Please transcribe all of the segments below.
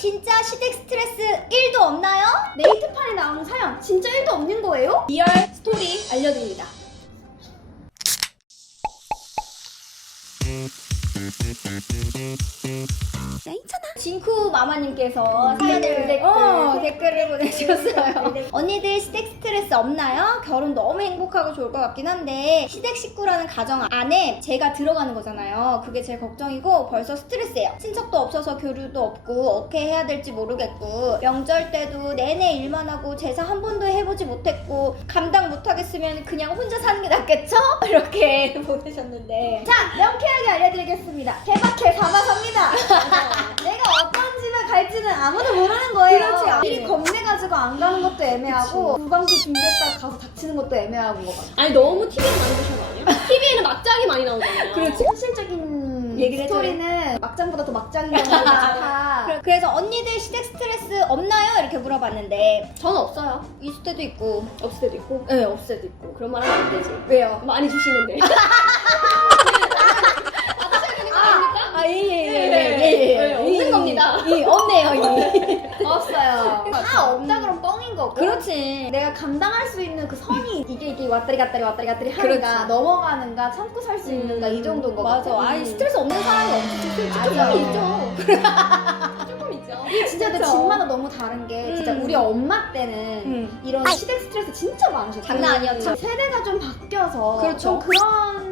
진짜 시댁 스트레스 1도 없나요? 네이트판에 나오는 사연 진짜 1도 없는 거예요? 리얼 스토리 알려드립니다. 진쿠 마마님께서 사연을 댓글. 어, 댓글을 보내주셨어요. 언니들 시댁 스트레스 없나요? 결혼 너무 행복하고 좋을 것 같긴 한데 시댁 식구라는 가정 안에 제가 들어가는 거잖아요. 그게 제일 걱정이고 벌써 스트레스예요. 친척도 없어서 교류도 없고 어떻게 해야 될지 모르겠고 명절 때도 내내 일만 하고 제사 한 번도 해보지 못했고 감당 못하겠으면 그냥 혼자 사는 게 낫겠죠? 이렇게 보내셨는데 자 명쾌하게 알려드리겠습니다 개박해 사바사입니다 내가 어떤 집에 갈지는 아무도 모르는 거예요 그렇지. 미리 겁내가지고 안 가는 것도 애매하고 구강비 준비했다가 가서 닥치는 것도 애매하고 것 같아 아니 너무 TV에 많이 보신 거 아니에요? TV에는 막장이 많이 나오잖아요. 그렇지. 현실적인 얘기를. 스토리는 막장보다 더 막장인 경우가 많다 그래- 그래서 언니들 시댁 스트레스 없나요? 이렇게 물어봤는데 저는 없어요. 있을 때도 있고 없을 때도 있고. 네 없을 때도 있고 그런 말 하면 안 되지. 왜요? 많이 주시는데. 아예예예예예 네, 없는 겁니다. 이 없네요 이 없어요 다 없다 그럼 뻥인 거고 그렇지 내가 감당할 수 있는 그 선이 이게 이게 왔다리 갔다리 왔다리 갔다리 그렇지. 하는가 넘어가는가 참고 살 수 있는가 이 정도인 거 맞아 같아 아니 스트레스 없는 사람이 없지 맞아. 조금 있죠. 조금 있죠. 이게 진짜 내 그쵸. 집마다 너무 다른 게 진짜 음. 우리 엄마 때는 음. 이런 시댁 스트레스 진짜 많으셨어요. 장난 아니었죠. 세대가 좀 바뀌어서 그렇죠. 좀 그런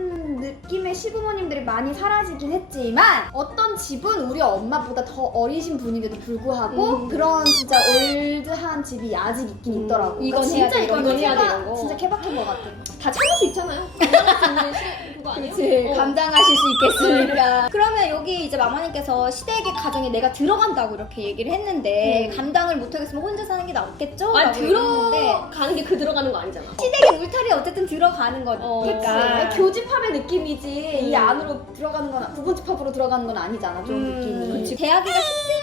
느낌의 시부모님들이 많이 사라지긴 했지만 어떤 집은 우리 엄마보다 더 어리신 분인데도 불구하고 음. 그런 진짜 올드한 집이 아직 있긴 음. 있더라고. 이건 그러니까 해야 진짜 돼, 이건 이건 해야 돼, 이런 거. 진짜 케바케인 것 같아. 다 참을 수 있잖아요. 감당할 수 있는 시- 그거 아니에요? 그렇지 어. 감당하실 수 있겠습니까? 그러면 여기 이제 마마님께서 시댁의 가정에 내가 들어간다고 이렇게 얘기를 했는데 음. 감당을 못하겠으면 혼자 사는 게 낫겠죠? 아니 라고 얘기했는데 들어가는 게 그 들어가는 거 아니잖아. 시댁의 울타리 어쨌든 들어가는 어, 거니까 교집합의 느낌이지 이 음. 안으로 들어가는 건 부부집합으로 들어가는 건 아니잖아. 좀 느낌이. 음, 그치. 대하기가 힘든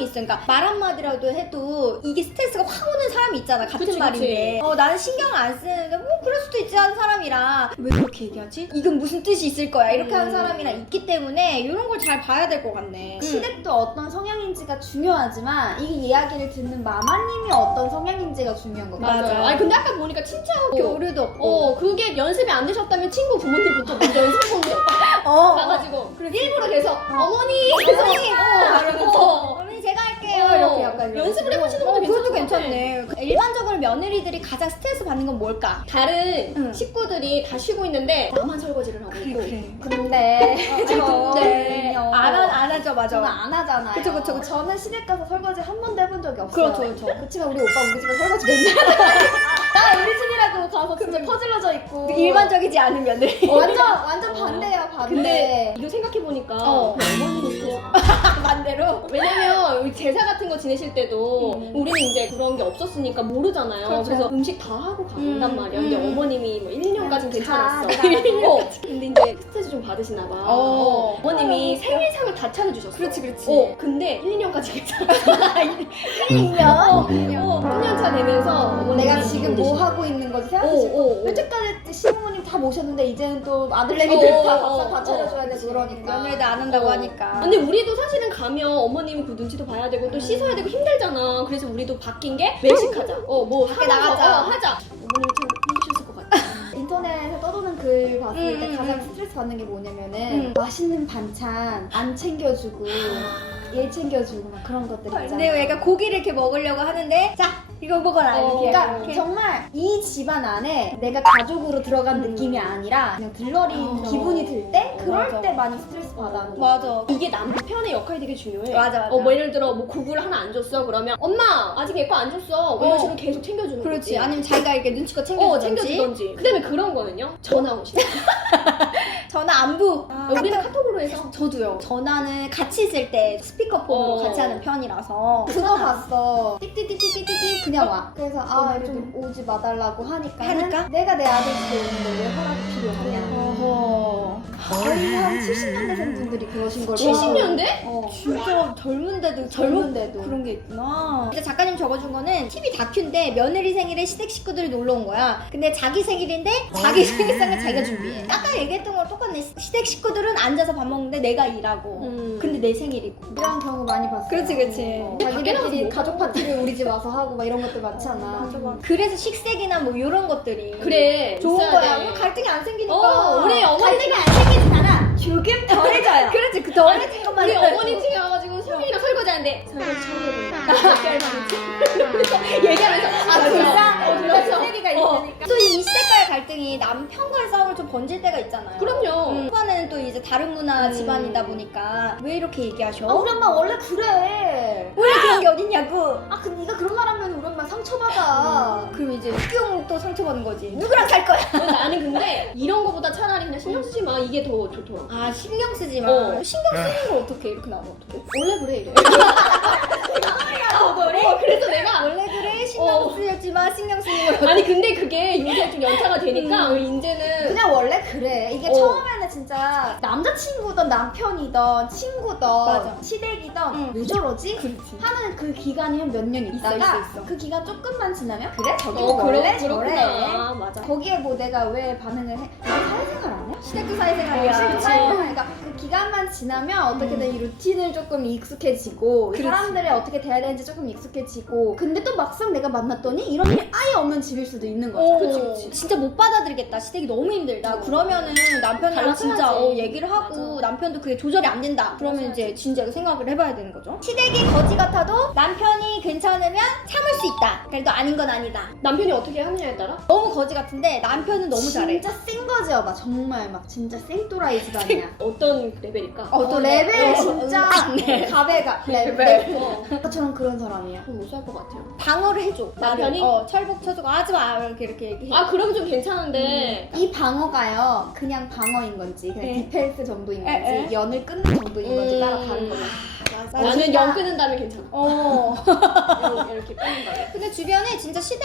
사람이 있어. 그러니까 말 한마디라도 해도 이게 스트레스가 확 오는 사람이 있잖아. 같은 그치, 말인데. 그치. 어, 나는 신경을 안 쓰는데, 뭐, 그럴 수도 있지 하는 사람이랑, 왜 그렇게 얘기하지? 이건 무슨 뜻이 있을 거야. 이렇게 하는 음. 사람이랑 있기 때문에, 이런 걸 잘 봐야 될 것 같네. 음. 시댁도 어떤 성향인지가 중요하지만 이 이야기를 듣는 마마님이 어떤 성향인지가 중요한 것 같아요. 맞아. 아니 근데 아까 보니까 진짜 교류도 없고. 어 그게 연습이 안 되셨다면 친구 부모님부터 먼저 연습 공부 어. 가가지고 일부러 계속 어머니 계속 어머니! 어, 이러면서. 어머니, 제가 할게요. 어, 이렇게 약간. 연습을 이러고. 해보시는 것도 어, 그것도. 괜찮네. 일반적으로 며느리들이 가장 스트레스 받는 건 뭘까? 다른 응. 식구들이 다 쉬고 있는데 나만 설거지를 하고 있고 근데 근데 저는요. 안, 하, 안 하죠, 맞아. 저는 안 하잖아요. 그쵸, 그쵸, 그쵸. 저는 시댁 가서 설거지 한 번도 해본 적이 없어요. 그렇죠, 그렇죠. 그렇지만 우리 오빠 우리 집에 설거지 맨날 나 우리 집이라도 가서 진짜 퍼질러져 있고 일반적이지 않은 며느리. 어, 완전 완전 반대야 반대. 근데 이거 생각해 보니까 어. 어머님이 스트레스 반대로. 왜냐면 우리 제사 같은 거 지내실 때도 음. 우리는 이제 그런 게 없었으니까 모르잖아요. 그렇죠. 그래서 음식 다 하고 간단 음, 말이야. 근데 음. 어머님이 뭐 1년까지는 괜찮았어. 다 나가고. 어, 근데 이제 스트레스 좀 받으시나 봐. 어. 어머님이 생일상을 다 차려주셨어. 그렇지, 그렇지. 어, 근데 1년까지 괜찮았어. 1년? 어, 1년 차 되면서 어머님이 내가 지금 뭐. 하고 있는 거지. 오, 오. 여태까지 시부모님 다 모셨는데 이제는 또 아들내미들 어, 다 어, 밥상 다 어, 차려줘야 어, 되고 그러니까. 며느리도 안 한다고 어. 하니까. 근데 우리도 사실은 가면 어머님이 그 눈치도 봐야 되고 또 씻어야 되고 힘들잖아. 그래서 우리도 바뀐 게 외식하자. 어, 뭐 밖에 나가자. 어, 하자. 어머님이 참 힘드셨을 것 같아. 인터넷에 떠도는 글 봤을 음, 때 음, 가장 음. 스트레스 받는 게 뭐냐면은 음. 맛있는 반찬 안 챙겨주고 얘 챙겨주고 막 그런 것들 있잖아. 근데 얘가 고기를 이렇게 먹으려고 하는데, 자, 이거 먹어라. 어, 이렇게. 그러니까 이렇게. 정말 이 집안 안에 내가 가족으로 들어간 음. 느낌이 아니라 그냥 들러리 어. 기분이 들 때 그럴 맞아. 때 많이 스트레스 받아. 맞아. 이게 남편의 역할이 되게 중요해. 맞아, 맞아. 어, 뭐 예를 들어 뭐 국을 하나 안 줬어 그러면 엄마 아직 내 거 안 줬어. 뭐 이런 어. 식으로 계속 챙겨주는 그렇지. 거지. 아니면 자기가 이렇게 눈치껏 어 챙겨주든지. 챙겨주던지. 그다음에 그런 거는요. 전화 오시고. 전화 안부. 우리는 카톡으로 해서. 저도요. 전화는 같이 있을 때 스피커폰으로 어. 같이 하는 편이라서. 그거 봤어. 띡띡띡띡띡띡 그냥 와. 그래서 아 어, 좀 오지 마달라고 하니까 하니까? 내가 내 아들 집에 오는데 왜 허락이 필요하냐. 어허. 거의 한 70년대 생 분들이 그러신 걸 70년대? 어. 진짜 젊은데도 젊은데도. 그런 게 있구나. 근데 작가님 적어준 거는 TV 다큐인데 며느리 생일에 시댁 식구들이 놀러 온 거야. 근데 자기 생일인데 자기 생일상을 자기가 준비해. 아까 얘기했던 거랑 똑같네. 시댁 식구들은 앉아서 밥 먹는데 내가 일하고. 음. 근데 내 생일이고. 이런 경우 많이 봤어요. 그렇지, 그렇지. 어, 밖에 나가서 자기들끼리 뭐 가족 파티를 우리 집 와서 하고 막 이런 것들 많잖아. 맞아, 맞아. 그래서 식색이나 뭐 이런 것들이 그래 좋은 있어야 거야. 돼. 뭐 갈등이 안 생기니까. 어, 우리 어머니 갈등이 안 생기진 않아. 조금 덜해져요. 그렇지, 그 덜해진 것만 우리 해도 어머니 집에 와가지고 성민이랑 설거지 하는데 설거지 처음 얘기하면서 아, 불쌍. 어, 그렇죠. 쓰레기가 어. 있으니까. 또 이 이색깔 갈등이 남편과의 싸움을 좀 번질 때가 있잖아요. 그럼요. 음, 후반에는 또 이제 다른 문화 음. 집안이다 보니까 왜 이렇게 얘기하셔? 아, 우리 엄마 원래 그래. 원래 그런 게 어딨냐고. 아, 근데 네가 그런 말 하면 우리 엄마 상처받아. 그럼 이제 뿅 또 상처받는 거지. 누구랑 살 거야? 어, 나는 근데 이런 거보다 차라리 그냥 신경 쓰지 마 이게 더 좋더라 아 신경 쓰지 마. 어. 신경 쓰는 거 어떻게 이렇게 나와 어떻게? 원래 그래 이래 어, 그래서 내가 원래 신경 마 신경 쓰는 거. 아니 근데 그게 요새 좀 연차가 되니까 이제는 그냥 원래 그래. 이게 어. 처음에는 진짜 남자친구든 남편이든 친구든 맞아. 시댁이든 응. 왜 저러지? 그렇지. 하는 그 기간이 몇년 있어, 있다가 있어, 있어. 그 기간 조금만 지나면 그래 저기 어 원래 그래 저래. 그렇구나 맞아 거기에 뭐 내가 왜 반응을 해? 내가 사회생활 안 해? 시댁도 사회생활이야. 실제 그치. 사회생활 그러니까 그 기간만 지나면 어떻게든 이 루틴을 조금 익숙해지고 그렇지. 사람들이 어떻게 대해야 되는지 조금 익숙해지고 근데 또 막상 내가 만났더니 이런 일이 아예 없는 집일 수도 있는 거죠. 어, 그치, 그치. 진짜 못 받아들이겠다. 시댁이 너무 힘들다. 어. 그러면은 남편이랑 달라서야지. 진짜 어, 얘기를 하고 맞아. 남편도 그게 조절이 안 된다. 그러면. 이제 진짜로 생각을 해봐야 되는 거죠. 시댁이 거지 같아도 남편이 괜찮으면 참을 수 있다. 그래도 아닌 건 아니다. 남편이 어떻게 하느냐에 따라 너무 거지 같은데 남편은 너무 잘해. 진짜 센 거지요, 막 정말 막 진짜 생또라이 집안이야. 어떤 레벨일까 어, 또 어, 네. 레벨 어, 진짜 어, 네. 가베가 레벨. 레벨. 어, 저는 그런 사람이야. 그럼 못살 것 같아요 방어를 해줘. 나를. 남편이? 어, 철복 쳐주고 하지 마. 이렇게 이렇게 얘기해. 아 그럼 좀 괜찮은데 이 방어가요, 그냥 방어인 건지, 그냥 네. 디펜스 정도인 에, 건지, 에. 연을 끊는 정도인 건지 음. 따라 다른 거죠. 맞아. 나는 연 끊은 다음에 괜찮아 어. 이렇게, 이렇게 끊는 다음에 근데 주변에 진짜 시대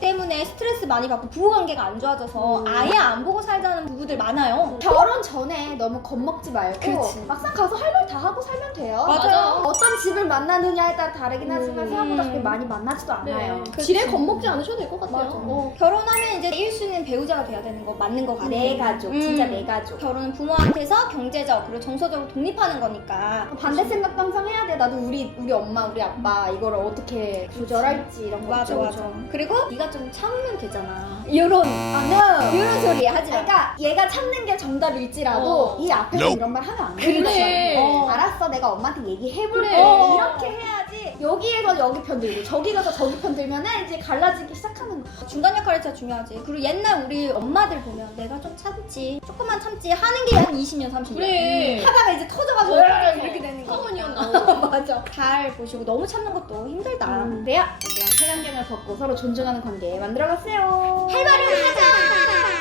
때문에 스트레스 많이 받고 부부 관계가 안 좋아져서 음. 아예 안 보고 살자는 부부들 많아요. 결혼 전에 너무 겁먹지 말고 그렇지. 막상 가서 할 말 다 하고 살면 돼요. 맞아요. 어떤 집을 만나느냐에 따라 다르긴 하지만 음. 생각보다 그렇게 많이 만나지도 않아요. 네. 지레 겁먹지 않으셔도 될 것 같아요. 어. 결혼하면 이제 1순위는 배우자가 돼야 되는 거 맞는 거 같아. 내 가족, 음. 진짜 내 가족. 결혼은 부모한테서 경제적 그리고 정서적으로 독립하는 거니까. 반대 생각도 항상 해야 돼. 나도 우리 우리 엄마, 우리 아빠 이거를 어떻게 조절할지 이런 거. 맞아 맞아. 그리고 네가 좀 참으면 되잖아. 이런 아, no. 이런 소리 하지 마. 그러니까 얘가 참는 게 정답일지라도 어. 이 앞에서 Nope. 이런 말 하면 안 돼. 그래. 어, 알았어, 내가 엄마한테 얘기해볼게. 그래. 어, 이렇게 해야지. 여기에서 여기 편 들고 저기 가서 저기 편 들면은 이제 갈라지기 시작하는 거. 중간 역할이 진짜 중요하지. 그리고 옛날 우리 엄마들 보면 내가 좀 참지, 조금만 참지 하는 게 한 20년, 30년. 그래 하다가 이제 터져가지고 어. 이렇게 되는 거. 나오고 맞아. 잘 보시고 너무 참는 것도 힘들다. 그래요. 그냥 색안경을 벗고 서로 존중하는 관계 만들어갔어요. 始まるのさ